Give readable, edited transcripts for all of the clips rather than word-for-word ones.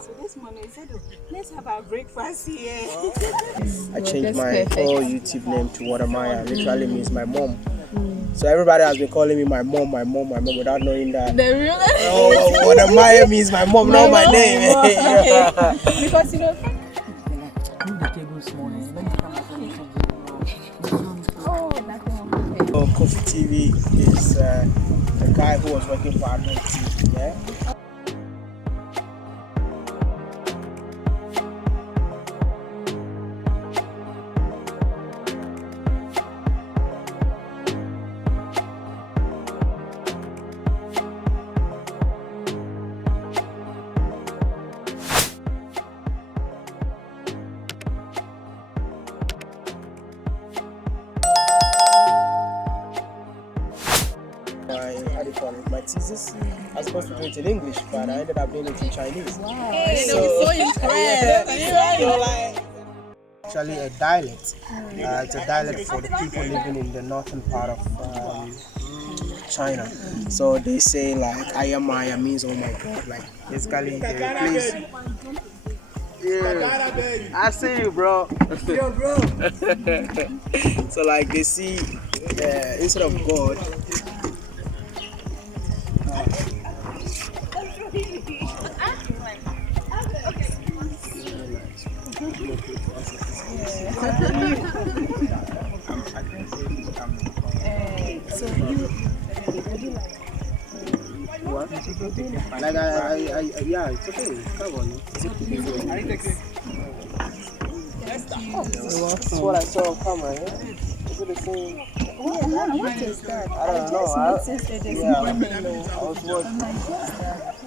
So this morning he said, oh, let's have our breakfast here. I changed my whole YouTube name to Wode. Literally means my mom. So everybody has been calling me my mom without knowing that. The real Wode means my mom, not my name. Okay. Because you know. So Kofi TV is a guy who was working for Adult TV. Yeah. My thesis, I was supposed to do it in English, but I ended up doing it in Chinese. Wow. So impressed. Actually a dialect. It's a dialect for the people living in the northern part of China. So they say like Ayamaya means oh my god, like basically the place. Yeah, I see you, bro. Yo, bro. So like they see instead of God. So you What? Like yeah, it's okay. Come on. That's what I saw on camera. Yeah? Is it the same? what is that? I don't know. I was watching.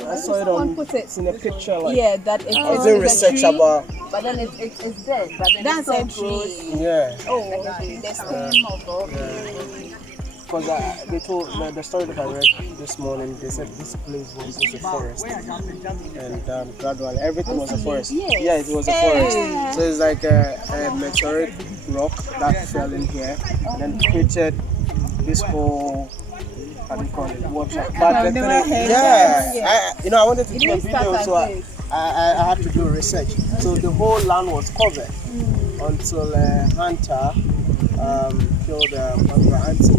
I saw it on. It's in a picture. Like that I was doing research about. But then it's dead. But then That's a tree. Yeah. Oh, okay. The stem of Because they told the story that I read this morning. They said this place was just a forest, and gradually everything was a forest. Yeah, it was a forest. So it's like a meteoric rock that fell in here, and then created this whole. How do you call it? Water. But I wanted to do a video, so I had to do research. So the whole land was covered until Hunter killed my auntie.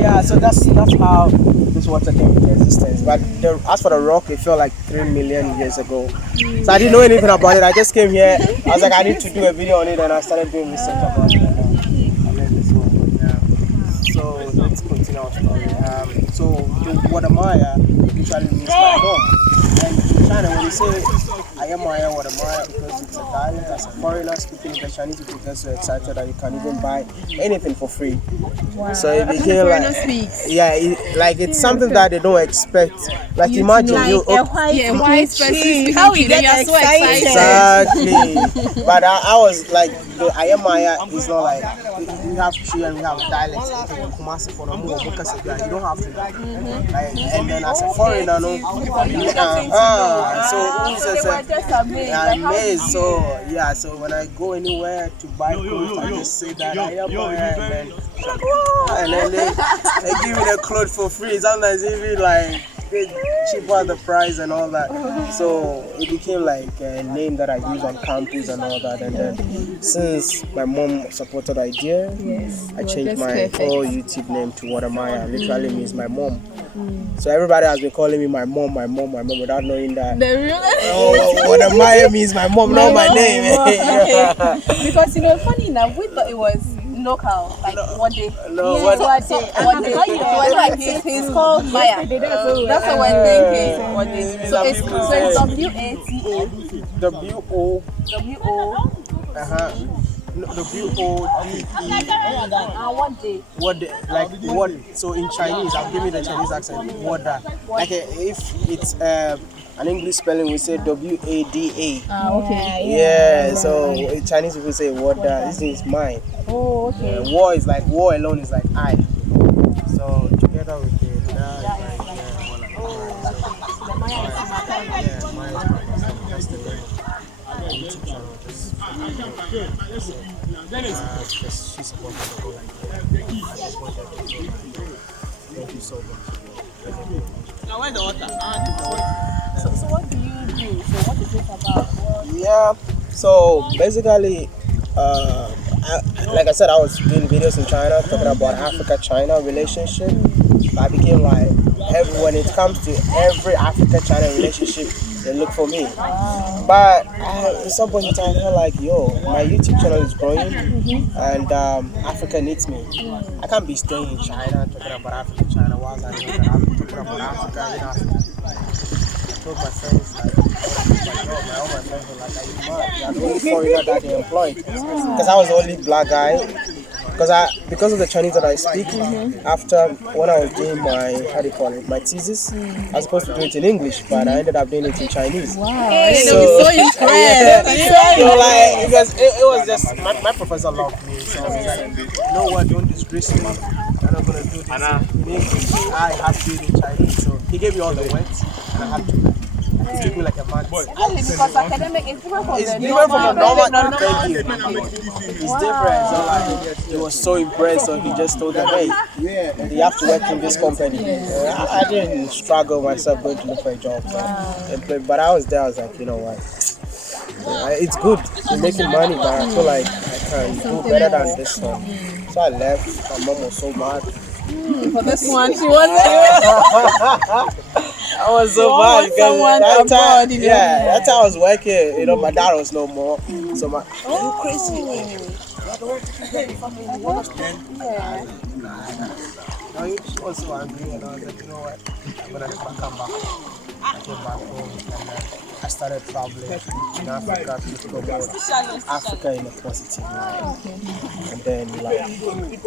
Yeah, so that's how this water came into existence. But as for the rock, it felt like 3 million years ago. So I didn't know anything about it. I just came here. I was like, I need to do a video on it, and I started doing research about it. I made this one. Yeah. So let's continue our story. So the Wode usually means my mom. And in China, when you say I am Maya Wode, because it's a dialect, as a foreigner speaking English, Chinese people get so excited that you can even buy anything for free. Wow. So it became like, it's something that they don't expect. Like imagine you, white person. How we get so excited? Exactly. But I was like, the I am Maya is not like we have tree and we have dialects. You don't have to. Like, and then as a foreigner, no. So amazed. So when I go anywhere to buy clothes, I just say that I am Maya, and then they give me the clothes for free. Sometimes even like they cheaper the price and all that. So it became like a name that I use on campus and all that. And then since my mom supported the idea, I changed my whole YouTube name to Wode. Literally means my mom. So everybody has been calling me my mom without knowing that. The real Wode means my mom, not my name. Okay. Because you know, funny enough, we thought it was local, like Wode. Wode. He's called Maya. That's what we're thinking. Wode. So it's W-A-T-A. W-O-D-E. Wode, like Wode. So in Chinese, I'll give you the Chinese accent. Wode. Like if it's an English spelling, we say W-A-D-A. Okay. Yeah. So in Chinese people say Wode. This is mine. Oh, okay. War is like war alone is like I. So together with the YouTube channel. She's supporting the whole idea. Thank you so much. So what do you do? So what is it about? Yeah. So basically, like I said, I was doing videos in China talking about Africa-China relationship. I became like when it comes to every Africa-China relationship, they look for me. But at some point in time, I felt like, my YouTube channel is growing, and Africa needs me. I can't be staying in China talking about Africa-China whilst I know that I'm talking about Africa in Africa. I told my friends like, all my friends were like, are you mad? You're the only foreigner that they employed. Because I was the only black guy. Because of the Chinese that I speak, after when I was doing my thesis, I was supposed to do it in English, but I ended up doing it in Chinese. Wow. Hey, so impressed. Because it was just, my professor loved me, so he was like, you know what, don't disgrace me, I'm not going to do this in English, I have to do it in Chinese. So he gave me all the words, and I had to. It took me like a month. Because academic is different from It's the different from the normal thinking. It's different. So like, he was so impressed, so he just told them, hey, you have to work in this company. I didn't struggle myself going to look for a job. But I was there, I was like, you know what? It's good. You're making money, but I feel like I can do better than this one. So I left. My mom was so mad. For this one, she wasn't. I was so bad because that time I was working, my dad was no more. So are you crazy? I don't want to keep getting family. You understand? He was so angry, and I was like, you know what? I'm gonna come back. I came back home, and then I started traveling in Africa to promote Africa in a positive light. And then,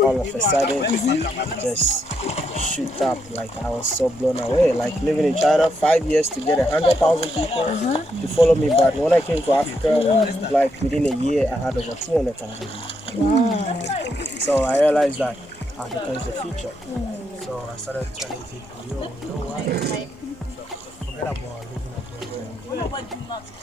all of a sudden, just shoot up. Like, I was so blown away. Like, living in China, 5 years to get 100,000 people to follow me. But when I came to Africa, like, within a year, I had over 200,000 people. So I realized that Africa is the future. So I started telling people, you know what? Forget about living abroad.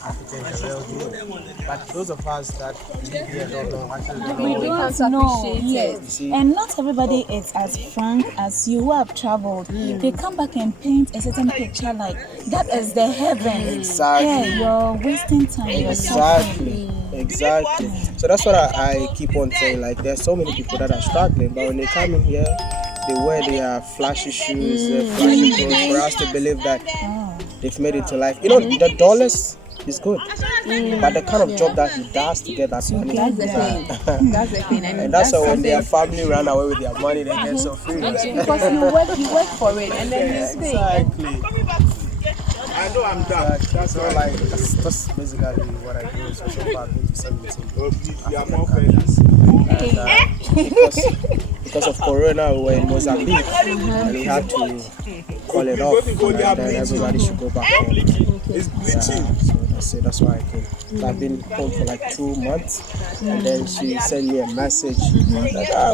Africa is a real deal. But those of us that live here don't know, actually We can't appreciate it. And not everybody is as frank as you who have traveled. They come back and paint a certain picture like that is the heaven. Exactly. Yeah, you're wasting time. You're suffering. Exactly. So that's what I keep on saying. Like, there's so many people that are struggling, but when they come in here, they wear their flashy shoes, their flashy clothes for us to believe that they've made it to life. The dollars is good, but the kind of job that he does to get that money. That's the thing. That's the thing. And that's why when their family run away with their money, they get so furious. Because you work for it, and then you stay. Exactly. I know I'm done. That's all. Like that's basically what I do. So far, 2017. Because of Corona, we were in Mozambique, and we had to call it off, and then everybody should go back home. It's bleaching. So that's why I came. So I've been home for like 2 months, and then she sent me a message. Yeah,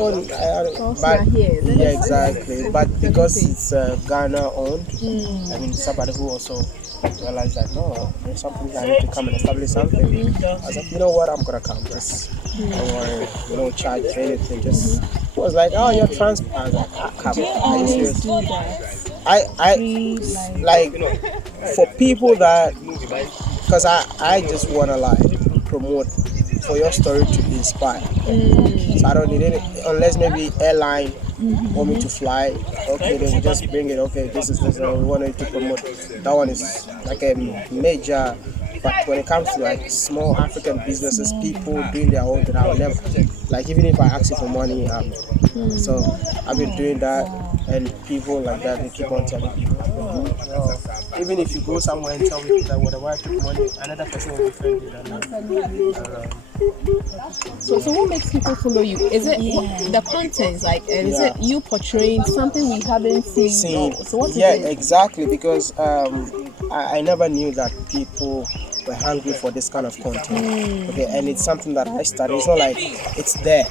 exactly. But because it's Ghana owned, I mean somebody who also realized that no, there's something I need to come and establish something. I was like, you know what, I'm gonna come. Just don't worry, we don't charge anything. Just it was like, oh, you're trans. I was like, come on, are you serious? I like for people that, because I just wanna like promote for your story to be inspired. So I don't need any, unless maybe airline want me to fly. Okay, then we just bring it. Okay, this is this. We wanted to promote. That one is like a major. But when it comes to like small African businesses, people doing their own thing, I will never, like, even if I ask you for money, so I've been doing that, and people like that, they keep on telling people. Even if you go somewhere and tell people that whatever I took money, another person will defend you. So what makes people follow you? Is it the content? Like, is it you portraying something we haven't seen? So what is it? Exactly, because I never knew that people were hungry for this kind of content. Okay, and it's something that I started. It's not like it's there.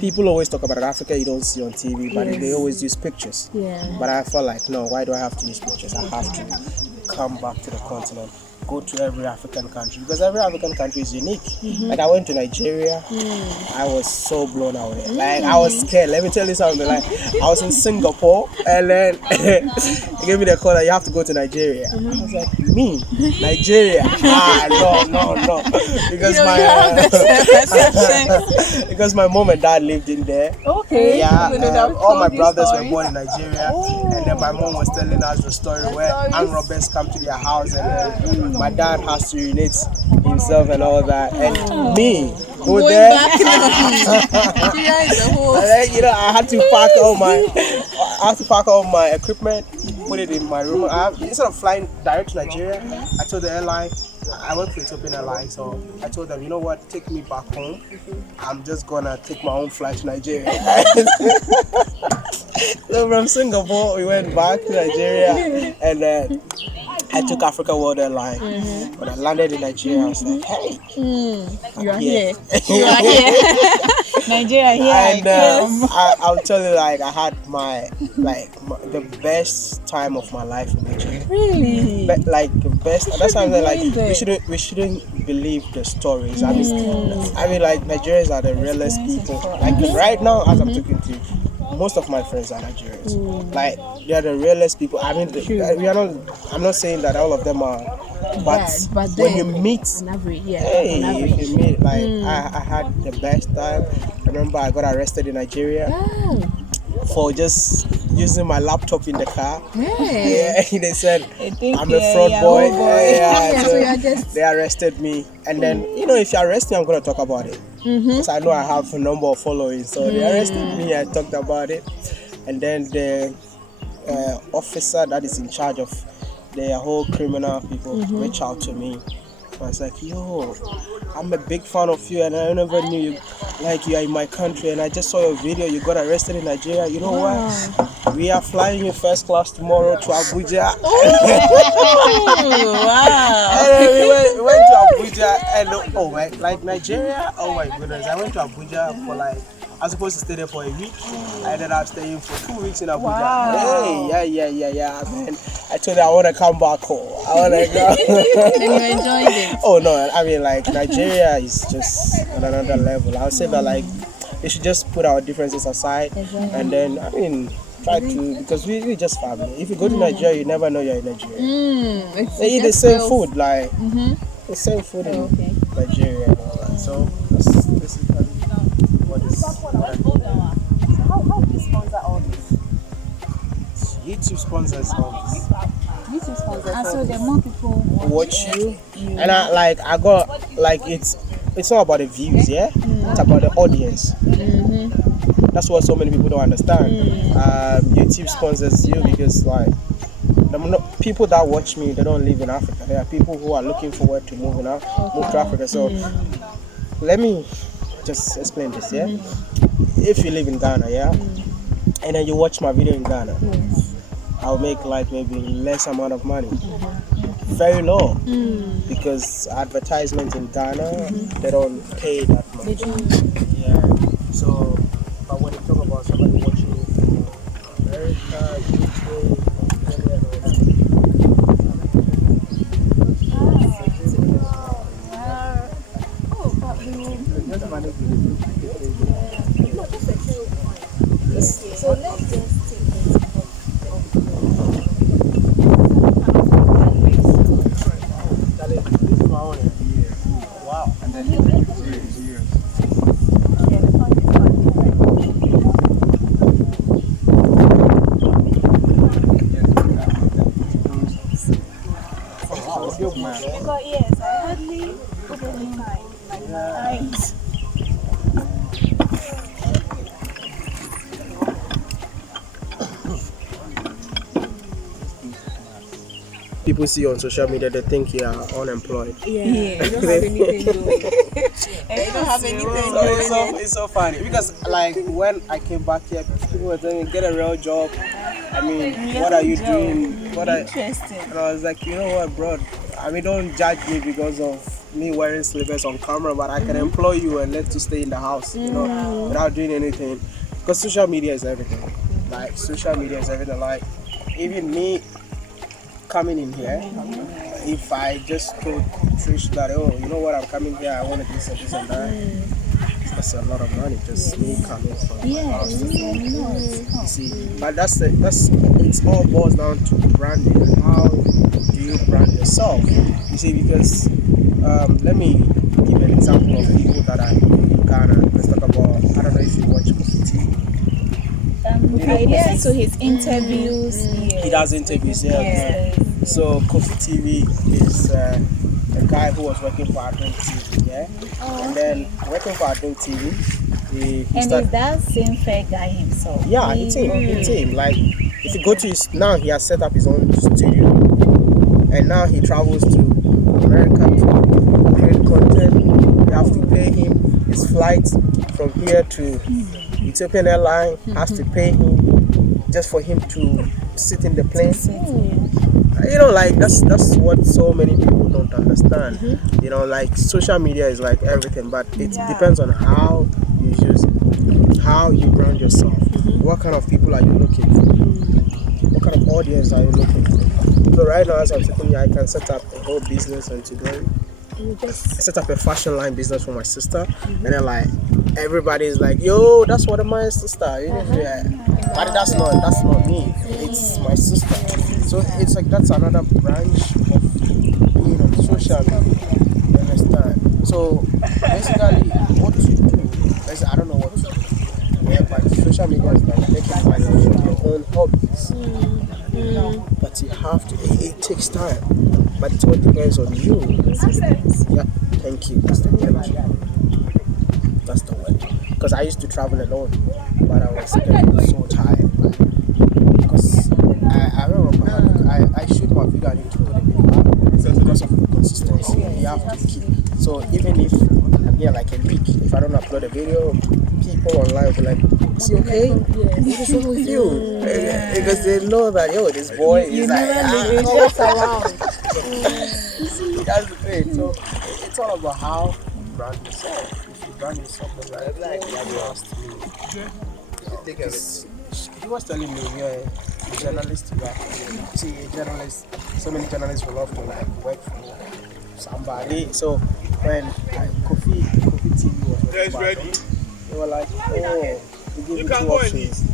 People always talk about Africa you don't see on TV, but they always use pictures. But I felt like, no, why do I have to use pictures? I have to come back to the continent go to every African country because every African country is unique. Like I went to Nigeria, I was so blown away. Like I was scared. Let me tell you something. Like I was in Singapore, and then they gave me the call that you have to go to Nigeria. I was like, me, Nigeria? No, because my mom and dad lived in there. Okay. Yeah, all my brothers were born in Nigeria, and then my mom was telling us the story where armed robbers come to their house, and then my dad has to unite himself and all that, and me go there. And then, you know, I had to pack all my equipment, put it in my room. Instead of flying direct to Nigeria, I told the airline. I work for Ethiopian Airlines, so I told them, you know what, take me back home. I'm just gonna take my own flight to Nigeria. So from Singapore, we went back to Nigeria, and I took Africa World Airline. When I landed in Nigeria, I was like, hey, you are here. You are here. Nigeria here. And I'll tell you, like, I had the best time of my life in Nigeria. Really? Like the best. That's why I'm like, we shouldn't believe the stories. I mean, like Nigerians are the realest people. Like right now, as I'm talking to you, most of my friends are Nigerians. Like they are the realest people. I mean, we are not. I'm not saying that all of them are, but when you meet, if you meet, like I had the best time. I remember I got arrested in Nigeria for just using my laptop in the car. Yeah, they said I'm a fraud boy. So they arrested me, and then you know, if you arrest me, I'm gonna talk about it because I know I have a number of followers. So they arrested me. I talked about it, and then the officer that is in charge of the whole criminal people reached out to me. I was like, yo, I'm a big fan of you, and I never knew you, like you are in my country, and I just saw your video. You got arrested in Nigeria. You know what? We are flying you first class tomorrow to Abuja. Wow. And then we went to Abuja, and like Nigeria. Oh my goodness, I went to Abuja for like. I was supposed to stay there for a week. I ended up staying for 2 weeks in Abuja. Wow. Hey, yeah. Man, I told her I want to come back home. I want to go. And you enjoyed it? Oh no, I mean like Nigeria is just on another level. I would say that like they should just put our differences aside and then I mean try to, because we just family. If you go to Nigeria, you never know you're in Nigeria. They eat the same food, like the same food in Nigeria and all that. So this is what is. How do you sponsor all this? YouTube sponsors all this. YouTube sponsors. And so the more people watch you, and I got like it's not about the views, it's about the audience. That's what so many people don't understand. YouTube sponsors you because like people that watch me, they don't live in Africa. There are people who are looking forward to move to Africa. So let me just explain this. If you live in Ghana, and then you watch my video in Ghana, I'll make like maybe less amount of money, very low, because advertisement in Ghana they don't pay that much. So, but when you talk about somebody watching in America, UK, So let's just take it. wow. And then Yes, I hardly open my eyes. people see you on social media, they think you are unemployed. You don't have anything doing. You don't have anything doing. It's so funny because like when I came back here, people were telling me get a real job. I mean, what are you doing? Interesting. And I was like, you know what, bro? I mean, don't judge me because of me wearing slippers on camera, but I can employ you and let you stay in the house, you know, without doing anything. Because social media is everything. Like social media is everything. Like even me coming in here, if I just told Trish that, oh, you know what, I'm coming here, I want to do this and that. That's a lot of money, just me coming from my house. You see, but that's it's all boils down to branding. How do you brand yourself? You see, because let me give an example of people that are in Ghana. Let's talk about, I don't know if you watch Kofi TV. I listen to his interviews. He does interviews, So Kofi TV is a guy who was working for Adon TV, and then working for Adon TV, he And is that same fair guy himself? Yeah, it's him. Like, if you go to his, now he has set up his own studio, and now he travels to America to create content. You have to pay him his flight from here to Ethiopian Airline, has to pay him just for him to sit in the plane. You know, like that's what so many people don't understand. You know, like social media is like everything, but it depends on how you use it, how you brand yourself, what kind of people are you looking for, what kind of audience are you looking for. So right now, as I'm sitting here, I can set up a whole business and today I set up a fashion line business for my sister, and then like everybody's like, yo, that's what my sister, you know, but that's not me, it's my sister. So it's like that's another branch of being on social media. You understand? So basically, what you do, I don't know what to do. Yeah, but social media is like making like your own hobbies. But you have to. It takes time, but it all depends on you. Yeah, thank you. That's the word. That's the word. Because I used to travel alone, but I was getting so tired. Because I remember I shoot my video, I need to put a video up because of the consistency. You have to keep. So even if I'm here like a week, if I don't upload a video, people online will be like, is he okay? What is wrong with you? Because they know that, yo, this boy is like, Just around. that's the thing. So it's all about how you brand yourself. If you brand yourself the right way, you asked me. He was telling me, a journalist, see, a journalist, so many journalists will love to like work for somebody. So when Kofi TV was working, they were like, oh, we give you two options.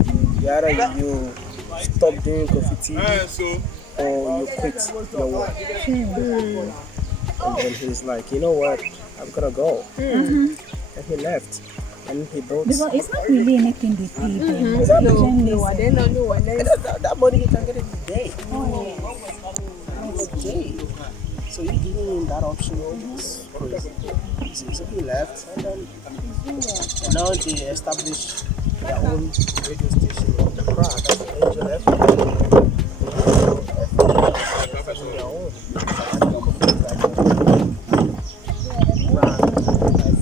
Either you stop doing Kofi TV or you quit your work. And then he's like, you know what, I'm gonna go. And he left. And he brought. Because it's not really anything they pay them. That money he can get it today. Today. So you giving him that option is crazy. So he left, and then now they established their own radio station on the crowd. That's the Angel FM. Their own.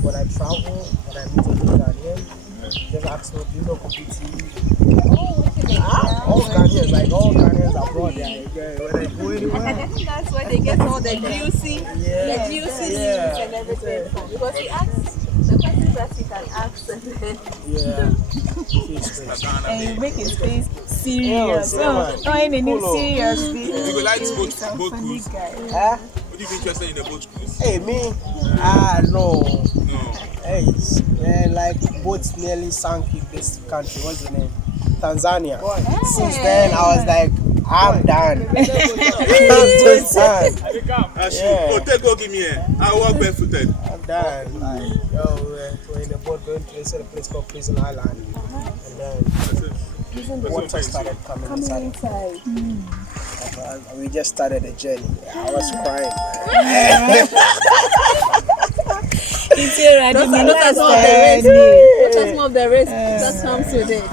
When I travel, when I meet a Ghanaian, just ask me, do you know Kofi TV? All Ghanaians abroad, when I go anywhere. I think that's where they get all the juicy news and everything from. Because he asks the questions that he can ask and then And you make his face serious. Not anything serious. You go like boat cruise. Would you be interested in the boat cruise? Hey, me? No. Hey, like boats nearly sank in this country. What's the name? Tanzania. Since then, I was like, I'm done. I'm just done. Go give me a. I walk barefooted. I'm done. Like, we're in the boat going to a place called Prison Island. And then the water started coming inside. We just started the journey. I was crying. those are some of the risks that comes with it.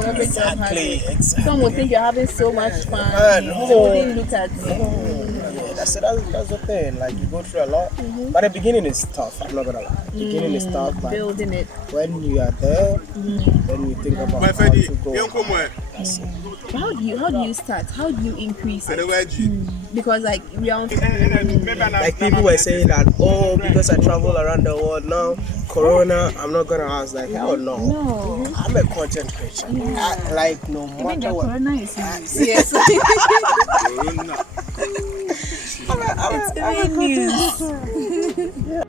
Exactly. Some will think you're having so much fun. They wouldn't look at you. That's the thing. Like, you go through a lot. But the beginning is tough. I'm not gonna lie. The beginning is tough. But Building it. when you are there, then you think about how to go. That's it. How do you start? How do you increase it? Because like we are Like people were saying that, oh, because I travel around the world now, Corona, I'm not gonna ask. Like, hell no. I'm a content creator. Like, no matter what. Corona is yes. It's good news.